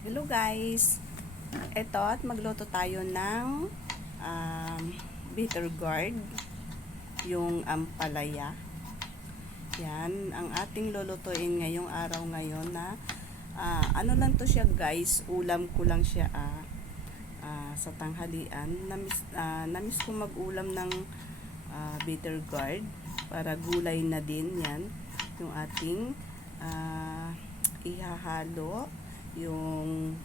Hello guys! Eto at magluto tayo ng bitter gourd, yung ampalaya. Yan, ang ating lulutuin ngayong araw ngayon na ano lang to siya guys, ulam ko lang siya sa tanghalian. Namiss ko mag-ulam ng bitter gourd para gulay na din yan. Yung ating ihahalo yung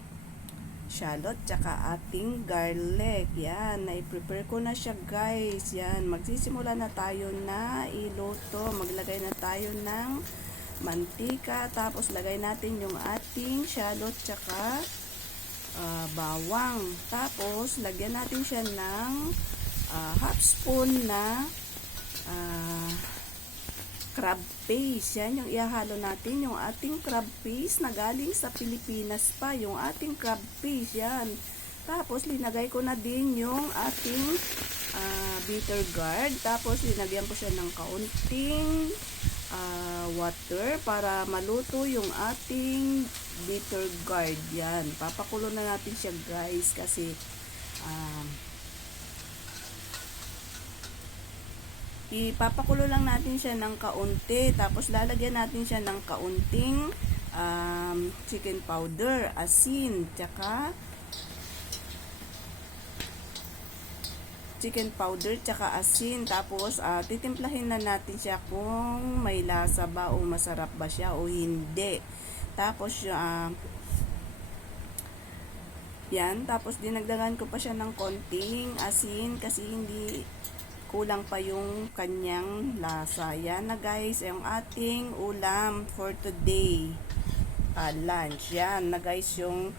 shallot tsaka ating garlic. Yan, na-prepare ko na siya guys. Yan, magsisimula na tayo na iluto. Maglagay na tayo ng mantika, tapos lagay natin yung ating shallot tsaka bawang. Tapos lagyan natin siya ng half spoon na crab paste. Yan yung ihahalo natin, yung ating crab paste na galing sa Pilipinas pa, yung ating crab paste. Yan. Tapos linagay ko na din yung ating bitter gourd. Tapos linagyan ko siya ng kaunting water para maluto yung ating bitter gourd. Yan. Papakulo na natin siya guys kasi ipapakulo lang natin siya ng kaunti, tapos lalagyan natin siya ng kaunting chicken powder, asin, tsaka asin. Tapos titimplahin na natin siya kung may lasa ba o masarap ba siya o hindi. Tapos yan, tapos dinagdagan ko pa siya ng konting asin kasi hindi kulang pa yung kanyang lasa. Yan na guys, yung ating ulam for today, lunch. Yan na guys yung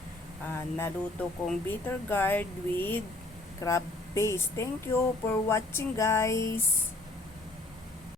naluto kong bitter gourd with crab paste. Thank you for watching guys.